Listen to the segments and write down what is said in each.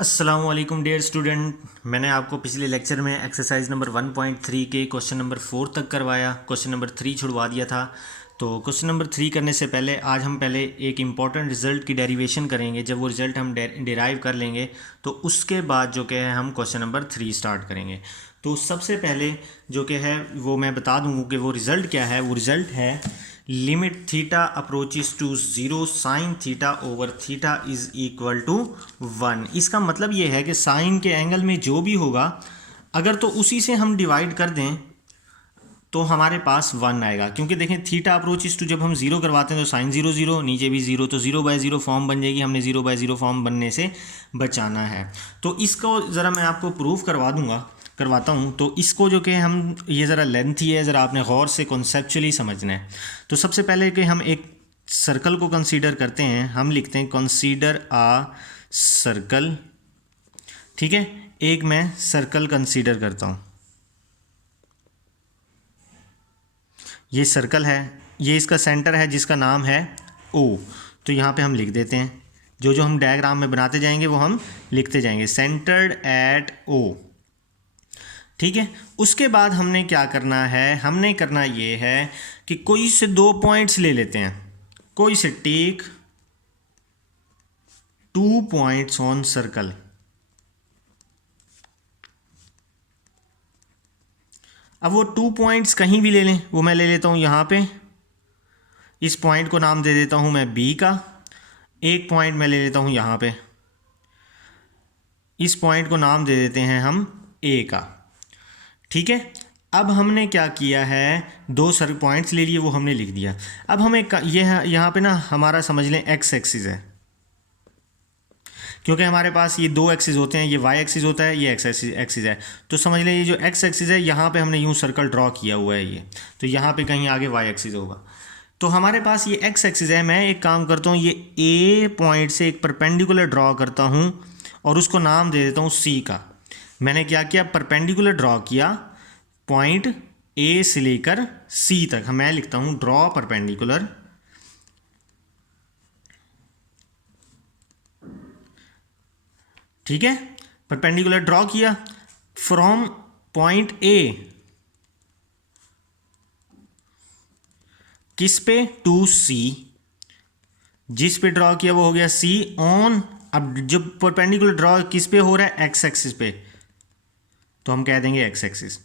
अस्सलामुअलैकुम dear student. मैंने आपको पिछले लेक्चर में एक्सरसाइज नंबर 1.3 के क्वेश्चन नंबर 4 तक करवाया, क्वेश्चन नंबर 3 छुड़वा दिया था। तो क्वेश्चन नंबर 3 करने से पहले आज हम पहले एक इम्पॉर्टेंट रिज़ल्ट की डेरिवेशन करेंगे। जब वो रिज़ल्ट हम डिराइव कर लेंगे तो उसके बाद जो कि है हम क्वेश्चन नंबर 3 स्टार्ट करेंगे। तो सबसे पहले जो कि है वो मैं बता दूँगा कि वो रिज़ल्ट क्या है। वो रिज़ल्ट है limit theta approaches to zero sine theta over theta is equal to 1। इसका मतलब ये है कि साइन के एंगल में जो भी होगा अगर तो उसी से हम डिवाइड कर दें तो हमारे पास 1 आएगा। क्योंकि देखें थीटा अप्रोचेस टू जब हम जीरो करवाते हैं तो साइन जीरो जीरो, नीचे भी जीरो, तो जीरो बाय जीरो फॉर्म बन जाएगी। हमने जीरो बाय जीरो फॉर्म बनने से बचाना है। तो इसको ज़रा मैं आपको प्रूफ करवाता हूँ। तो इसको जो कि हम ये ज़रा लेंथी है, ज़रा आपने गौर से कॉन्सेप्चुअली समझना है। तो सबसे पहले कि हम एक सर्कल को कंसीडर करते हैं। हम लिखते हैं कंसीडर आ सर्कल। ठीक है, एक मैं सर्कल कंसीडर करता हूँ। ये सर्कल है, ये इसका सेंटर है जिसका नाम है ओ। तो यहाँ पे हम लिख देते हैं, जो जो हम डायग्राम में बनाते जाएंगे वो हम लिखते जाएंगे, सेंटर्ड एट ओ। ठीक है, उसके बाद हमने क्या करना है, हमने करना ये है कि कोई से दो पॉइंट्स ले लेते हैं। कोई से टेक 2 पॉइंट्स ऑन सर्कल। अब वो 2 पॉइंट्स कहीं भी ले लें, वो मैं ले लेता हूँ यहाँ पे। इस पॉइंट को नाम दे देता हूँ मैं बी का। एक पॉइंट मैं ले लेता हूँ यहाँ पे, इस पॉइंट को नाम दे देते हैं हम ए का। ठीक है, अब हमने क्या किया है, दो सर पॉइंट्स ले लिए, वो हमने लिख दिया। अब हमें ये यहाँ पे ना हमारा समझ लें एक्स एक्सिस है। क्योंकि हमारे पास ये दो एक्सिस होते हैं, ये वाई एक्सिस होता है, ये एक्स एक्सिस है। तो समझ लें ये जो एक्स एक्सिस है यहाँ पे हमने यूँ सर्कल ड्रॉ किया हुआ है ये, तो यहाँ पे कहीं आगे वाई एक्सिस होगा। तो हमारे पास ये एक्स एक्सिस है। मैं एक काम करता हूँ, ये ए पॉइंट से एक परपेंडिकुलर ड्रॉ करता हूँ और उसको नाम दे देता हूँ सी का। मैंने क्या किया, परपेंडिकुलर ड्रॉ किया पॉइंट ए से लेकर सी तक। मैं लिखता हूँ ड्रॉ परपेंडिकुलर। ठीक है, परपेंडिकुलर ड्रॉ किया फ्रॉम पॉइंट ए किस पे, टू सी। जिस पे ड्रॉ किया वो हो गया सी ऑन। अब जब परपेंडिकुलर ड्रॉ किस पे हो रहा है, एक्स एक्सिस पे, तो हम कह देंगे एक्स एक्सिस।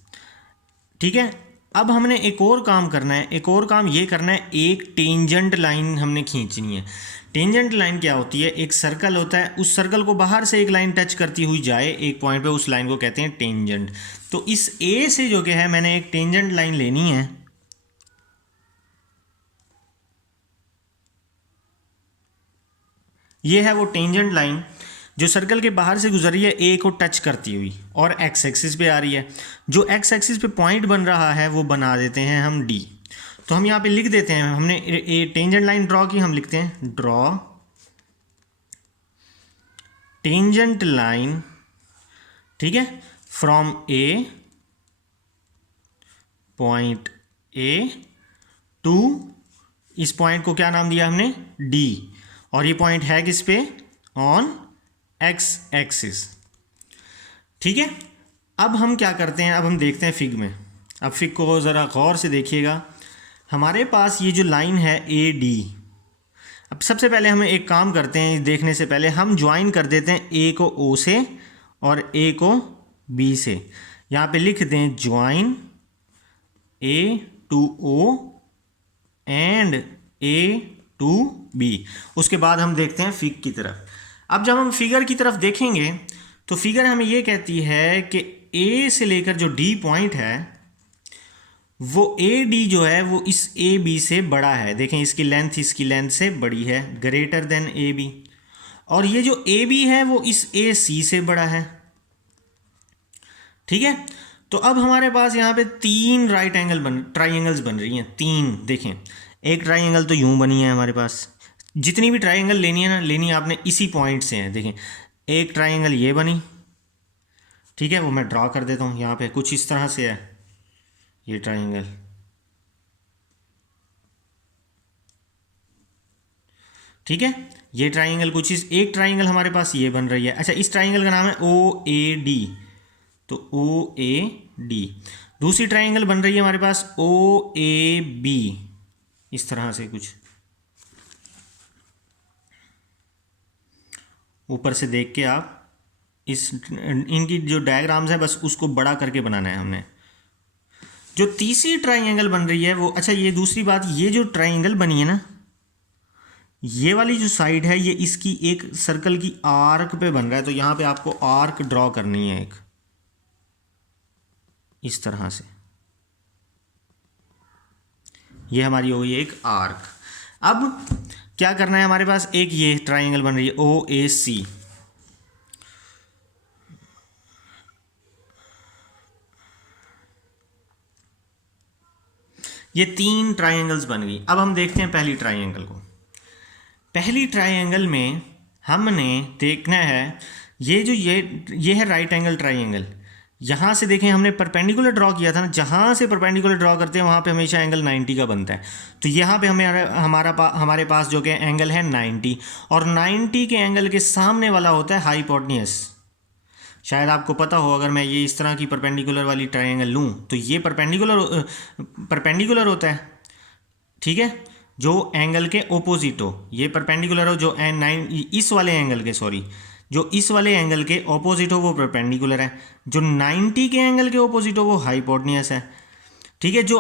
ठीक है, अब हमने एक और काम करना है। एक और काम ये करना है, एक टेंजेंट लाइन हमने खींचनी है। टेंजेंट लाइन क्या होती है, एक सर्कल होता है, उस सर्कल को बाहर से एक लाइन टच करती हुई जाए एक पॉइंट पे, उस लाइन को कहते हैं टेंजेंट। तो इस ए से जो कि है मैंने एक टेंजेंट लाइन लेनी है। ये है वो टेंजेंट लाइन जो सर्कल के बाहर से गुजर रही है, ए को टच करती हुई, और एक्स एक्सिस पे आ रही है। जो एक्स एक्सिस पे पॉइंट बन रहा है वो बना देते हैं हम डी। तो हम यहाँ पे लिख देते हैं, हमने ए टेंजेंट लाइन ड्रॉ की, हम लिखते हैं ड्रॉ टेंजेंट लाइन। ठीक है, from a point a to, इस पॉइंट को क्या नाम दिया हमने, डी। और ये पॉइंट है किस पे, ऑन एक्स एक्सिस। ठीक है, अब हम क्या करते हैं, अब हम देखते हैं फिग में। अब फिग को ज़रा गौर से देखिएगा। हमारे पास ये जो लाइन है ए डी, अब सबसे पहले हमें एक काम करते हैं, देखने से पहले हम ज्वाइन कर देते हैं ए को ओ से और ए को बी से। यहाँ पे लिख दें join A two O and A two B. उसके बाद हम देखते हैं फिग की तरफ। अब जब हम फिगर की तरफ देखेंगे तो फिगर हमें ये कहती है कि ए से लेकर जो डी पॉइंट है वो ए डी जो है वो इस ए बी से बड़ा है। देखें इसकी लेंथ से बड़ी है, ग्रेटर देन ए बी। और ये जो ए बी है वो इस ए सी से बड़ा है। ठीक है, तो अब हमारे पास यहाँ पे तीन ट्राइंगल्स बन रही हैं, तीन। देखें एक ट्राइंगल तो यूं बनी है हमारे पास, जितनी भी ट्राइंगल लेनी है ना, लेनी आपने इसी पॉइंट से है। देखें एक ट्राइंगल ये बनी, ठीक है, वो मैं ड्रॉ कर देता हूँ यहाँ पे, कुछ इस तरह से है ये ट्राइंगल। ठीक है, ये ट्राइंगल कुछ इस एक ट्राइंगल हमारे पास ये बन रही है। अच्छा, इस ट्राइंगल का नाम है ओ ए डी, तो ओ ए डी। दूसरी ट्राइंगल बन रही है हमारे पास ओ ए बी, इस तरह से कुछ ऊपर से देख के आप इस इनकी जो डायग्राम्स है बस उसको बड़ा करके बनाना है हमने। जो तीसरी ट्राइंगल बन रही है वो, अच्छा ये दूसरी बात, ये जो ट्राइंगल बनी है ना, ये वाली जो साइड है ये इसकी एक सर्कल की आर्क पे बन रहा है, तो यहां पे आपको आर्क ड्रॉ करनी है एक, इस तरह से। ये हमारी हो गई एक आर्क। अब क्या करना है, हमारे पास एक ये ट्राइंगल बन रही है ओ ए सी। ये 3 ट्राइंगल्स बन गई। अब हम देखते हैं पहली ट्राइंगल को। पहली ट्राइंगल में हमने देखना है ये है राइट एंगल ट्राइंगल। यहाँ से देखें हमने परपेंडिकुलर ड्रॉ किया था ना, जहाँ से परपेंडिकुलर ड्रॉ करते हैं वहाँ पे हमेशा एंगल 90 का बनता है। तो यहाँ पे हमारे पास जो कि एंगल है 90, और 90 के एंगल के सामने वाला होता है हाइपोटेन्यूस। शायद आपको पता हो, अगर मैं ये इस तरह की परपेंडिकुलर वाली ट्राइंगल लूँ तो ये परपेंडिकुलर होता है, ठीक है, जो एंगल के ओपोजिट हो। ये परपेंडिकुलर हो जो इस वाले एंगल के, सॉरी, जो इस वाले एंगल के ओपोजिट हो वो परपेंडिकुलर है, जो 90 के एंगल के ओपोजिट हो वो हाइपोटेन्यूस है, ठीक है। जो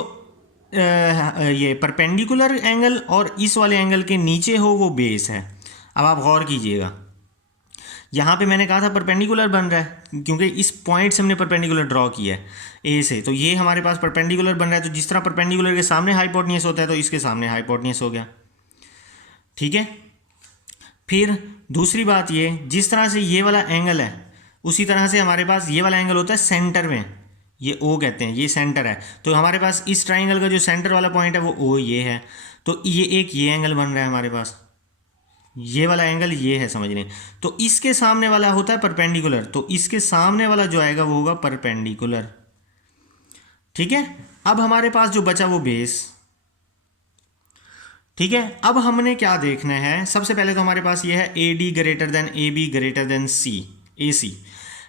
ये परपेंडिकुलर एंगल और इस वाले एंगल के नीचे हो वो बेस है। अब आप गौर कीजिएगा, यहाँ पे मैंने कहा था परपेंडिकुलर बन रहा है क्योंकि इस पॉइंट से हमने परपेंडिकुलर ड्रॉ किया है ए से, तो ये हमारे पास परपेंडिकुलर बन रहा है। तो जिस तरह परपेंडिकुलर के सामने हाइपोटेन्यूस होता है तो इसके सामने हाइपोटेन्यूस हो गया, ठीक है। फिर दूसरी बात, ये जिस तरह से ये वाला एंगल है उसी तरह से हमारे पास ये वाला एंगल होता है सेंटर में, ये ओ कहते हैं, ये सेंटर है। तो हमारे पास इस ट्राइंगल का जो सेंटर वाला पॉइंट है वो ओ ये है, तो ये एंगल बन रहा है हमारे पास, ये वाला एंगल ये है, समझ लें। तो इसके सामने वाला होता है परपेंडिकुलर, तो इसके सामने वाला जो आएगा वो होगा परपेंडिकुलर, ठीक है। अब हमारे पास जो बचा वो बेस, ठीक है। अब हमने क्या देखना है, सबसे पहले तो हमारे पास ये है A D greater than A B greater than C, A C.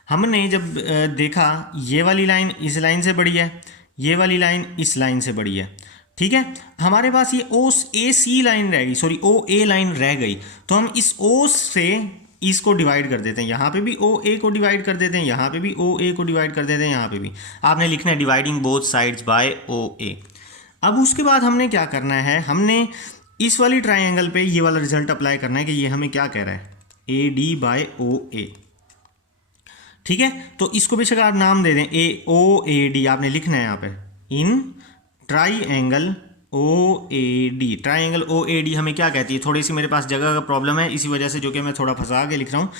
हमने जब देखा ये वाली लाइन इस लाइन से बड़ी है, ये वाली लाइन इस लाइन से बड़ी है, ठीक है। हमारे पास ये ओ ए सी लाइन रह गई, सॉरी ओ ए लाइन रह गई, तो हम इस ओ से इसको डिवाइड कर देते हैं, यहाँ पे भी ओ ए को डिवाइड कर देते हैं, यहाँ पे भी ओ ए को डिवाइड कर देते हैं, यहाँ पे भी आपने लिखना है डिवाइडिंग बोथ साइड्स बाय ओ ए। अब उसके बाद हमने क्या करना है, हमने इस वाली ट्राइंगल पे ये वाला रिजल्ट अप्लाई करना है कि ये हमें क्या कह रहा है, A D bye O A, ठीक है। तो इसको बेशक आप नाम दे दें ए ओ ए डी, आपने लिखना है यहाँ पर in triangle O A D. Triangle O A D हमें क्या कहती है, थोड़ी सी मेरे पास जगह का प्रॉब्लम है इसी वजह से जो कि मैं थोड़ा फंसा के लिख रहा हूँ।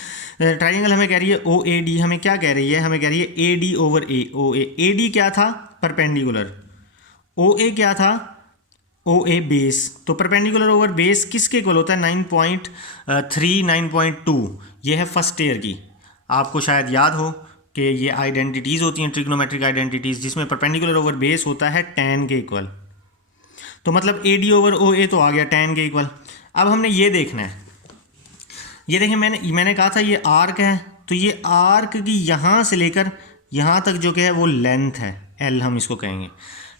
ट्राइंगल हमें कह रही है ओ ए डी, हमें क्या कह रही है, हमें कह रही है A D over A. O A D क्या था, परपेंडिकुलर, ओ ए क्या था, ओ ए बेस। तो परपेंडिकुलर ओवर बेस किसके इक्वल होता है, 9.3 9.2। ये है फर्स्ट ईयर की, आपको शायद याद हो कि ये आइडेंटिटीज़ होती हैं ट्रिग्नोमेट्रिक आइडेंटिटीज़, जिसमें परपेंडिकुलर ओवर बेस होता है tan के इक्वल। तो मतलब ए डी ओवर ओ ए तो आ गया tan के इक्वल। अब हमने ये देखना है, ये देखें मैंने कहा था ये आर्क है, तो ये आर्क की यहाँ से लेकर यहाँ तक जो कि है वो लेंथ है, एल हम इसको कहेंगे,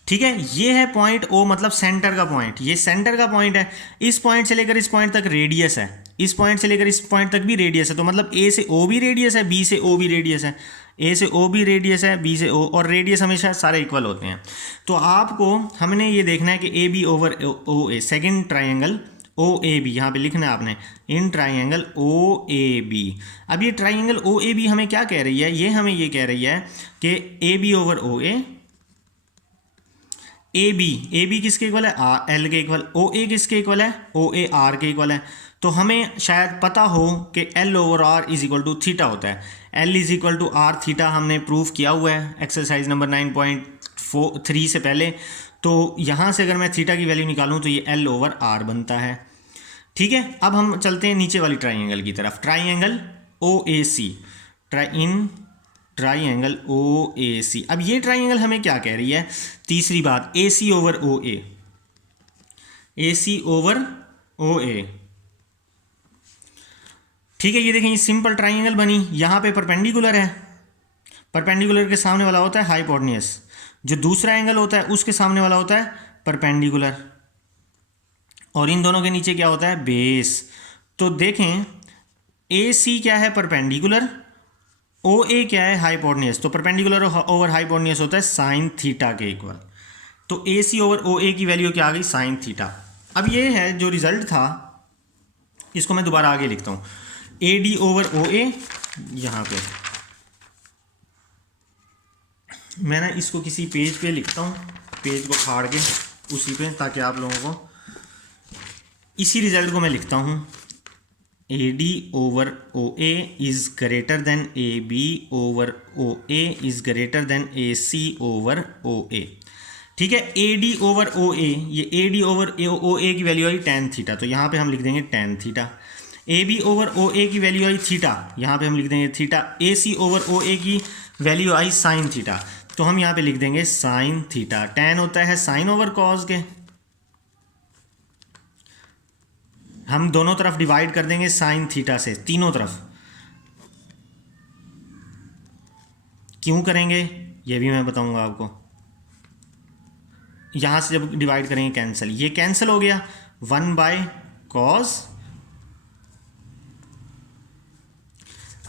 ठीक है। ये है पॉइंट ओ, मतलब सेंटर का पॉइंट, ये सेंटर का पॉइंट है। इस पॉइंट से लेकर इस पॉइंट तक रेडियस है, इस पॉइंट से लेकर इस पॉइंट तक भी रेडियस है। तो मतलब ए से ओ भी रेडियस है, बी से ओ भी रेडियस है, ए से ओ भी रेडियस है, बी से ओ, और रेडियस हमेशा सारे इक्वल होते हैं। तो आपको हमने ये देखना है कि A B over O A, second triangle O A B, यहाँ पे लिखना है आपने इन ट्राइंगल ओ ए बी। अब ये ट्राइंगल ओ ए बी हमें क्या कह रही है, ये हमें ये कह रही है कि A B over O A B किसके इक्वल है, एल के इक्वल। ओ ए किसके इक्वल है, ओ ए आर के इक्वल है। तो हमें शायद पता हो कि L over R is equal to theta होता है, L is equal to R theta हमने प्रूफ किया हुआ है एक्सरसाइज नंबर 9.3 से पहले। तो यहाँ से अगर मैं थीटा की वैल्यू निकालूँ तो ये एल ओवर आर बनता है, ठीक है। अब हम चलते हैं नीचे वाली ट्राइंगल की तरफ, ट्राइंगल ओ ए सी, ट्राइंगल ओ ए सी। अब ये ट्राइंगल हमें क्या कह रही है, तीसरी बात, ए C over O A, A C over O A, ठीक है, ये देखें, ये सिंपल ट्राइंगल बनी, यहाँ पे परपेंडिकुलर है, परपेंडिकुलर के सामने वाला होता है हाइपोटेन्यूस, जो दूसरा एंगल होता है उसके सामने वाला होता है परपेंडिकुलर, और इन दोनों के नीचे क्या होता है, बेस। तो देखें ए सी क्या है, परपेंडिकुलर, ओ ए क्या है, हाइपोटेन्यूस। तो परपेंडिकुलर ओवर हाइपोटेन्यूस होता है साइन थीटा के इक्वल। तो ए सी ओवर ओ ए की वैल्यू क्या आ गई, साइन थीटा। अब ये है जो रिजल्ट था, इसको मैं दोबारा आगे लिखता हूँ, ए डी ओवर ओ ए, यहाँ पे मैं ना इसको किसी पेज पे लिखता हूँ, पेज को फाड़ के उसी पे, ताकि आप लोगों को इसी रिजल्ट को मैं लिखता हूँ, A D over O A is greater than A B over O A is greater than A C over O A. ठीक है, ए डी ओवर ओ ए, ये ए डी ओवर ओ ए की वैल्यू आई tan theta, तो यहाँ पे हम लिख देंगे tan theta. A B over O A की वैल्यू आई थीटा, यहाँ पे हम लिख देंगे theta. A C over O A की वैल्यू आई साइन थीटा, तो हम यहाँ पे लिख देंगे साइन थीटा। टेन होता है साइन ओवर कॉस के, हम दोनों तरफ डिवाइड कर देंगे साइन थीटा से, तीनों तरफ। क्यों करेंगे ये भी मैं बताऊंगा आपको। यहां से जब डिवाइड करेंगे कैंसिल, ये कैंसिल हो गया, 1/cos।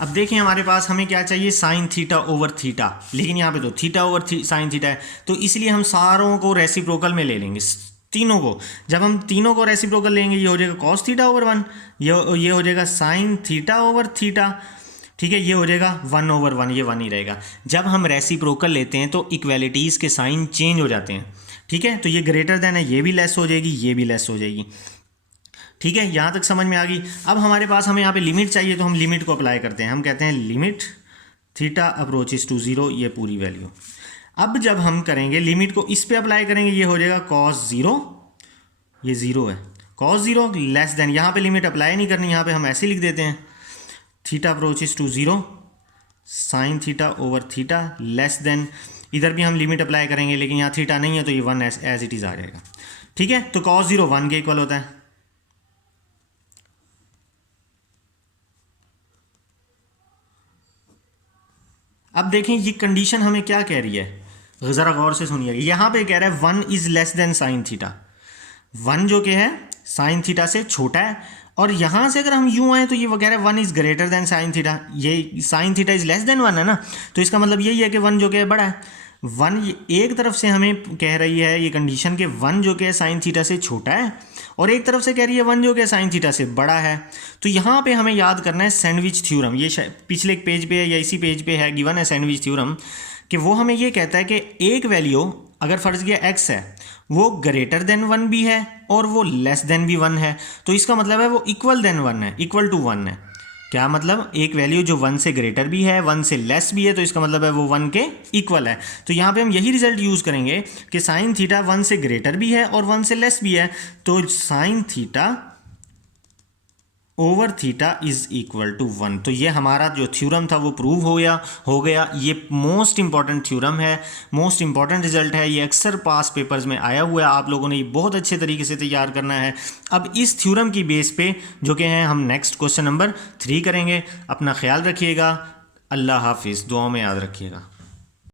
अब देखें हमारे पास हमें क्या चाहिए, साइन थीटा ओवर थीटा, लेकिन यहाँ पे तो थीटा ओवर साइन थीटा है, तो इसलिए हम सारों को रेसिप्रोकल में ले लेंगे, तीनों को। जब हम तीनों को रेसिप्रोकल लेंगे, ये हो जाएगा कॉस थीटा ओवर 1, ये हो जाएगा साइन थीटा ओवर थीटा। ठीक है, ये हो जाएगा 1 ओवर 1, ये 1 ही रहेगा। जब हम रेसिप्रोकल लेते हैं तो इक्वेलिटीज़ के साइन चेंज हो जाते हैं। ठीक है, तो ये ग्रेटर देन है, ये भी लेस हो जाएगी, ये भी लेस हो जाएगी। ठीक है, यहाँ तक समझ में आ गई। अब हमारे पास हमें यहाँ पे लिमिट चाहिए, तो हम लिमिट को अप्लाई करते हैं। हम कहते हैं लिमिट थीटा अप्रोचेस टू 0, ये पूरी वैल्यू। अब जब हम करेंगे लिमिट को इस पे अप्लाई करेंगे, ये हो जाएगा कॉस 0, ये 0 है, कॉस 0 लेस देन, यहाँ पे लिमिट अप्लाई नहीं करनी, यहाँ पे हम ऐसे लिख देते हैं theta approaches to 0 sine theta over theta less than, इधर भी हम लिमिट अप्लाई करेंगे, लेकिन यहाँ थीटा नहीं है तो ये 1 एज इट इज़ आ जाएगा। ठीक है, तो कॉस 0 1 के इक्वल होता है। अब देखें ये कंडीशन हमें क्या कह रही है, ज़रा गौर से सुनिएगा। यहाँ पे कह रहा है 1 is less then sine theta, 1 जो कि है साइन थीटा से छोटा है, और यहाँ से अगर हम यूँ आए तो ये वो कह रहा है 1 is greater than sine theta, ये sine theta is less than 1 है ना, तो इसका मतलब यही है कि 1 जो कि है बड़ा है। 1 एक तरफ से हमें कह रही है ये कंडीशन कि 1 जो कि है साइन थीटा से छोटा है, और एक तरफ से कह रही है 1 जो कि साइन थीटा से बड़ा है। तो यहाँ पे हमें याद करना है सैंडविच थ्योरम, ये पिछले एक पेज पे है या इसी पेज पे है, गिवन है सैंडविच थ्योरम, कि वो हमें ये कहता है कि एक वैल्यू अगर फ़र्ज़ किया x है, वो ग्रेटर देन 1 भी है और वो लेस देन भी 1 है, तो इसका मतलब है वो इक्वल देन 1 है, इक्वल टू 1 है। क्या मतलब, एक वैल्यू जो 1 से ग्रेटर भी है 1 से लेस भी है, तो इसका मतलब है वो 1 के इक्वल है। तो यहाँ पे हम यही रिजल्ट यूज़ करेंगे कि साइन थीटा 1 से ग्रेटर भी है और 1 से लेस भी है, तो sine theta over theta is equal to 1। तो ये हमारा जो थ्योरम था वो प्रूव हो गया। ये मोस्ट इंपॉर्टेंट थ्योरम है, मोस्ट इंपॉर्टेंट रिजल्ट है, ये अक्सर पास पेपर्स में आया हुआ है, आप लोगों ने ये बहुत अच्छे तरीके से तैयार करना है। अब इस थ्योरम की बेस पे जो कि हैं हम नेक्स्ट क्वेश्चन नंबर 3 करेंगे। अपना ख्याल रखिएगा, अल्लाह हाफिज़, दुआ में याद रखिएगा।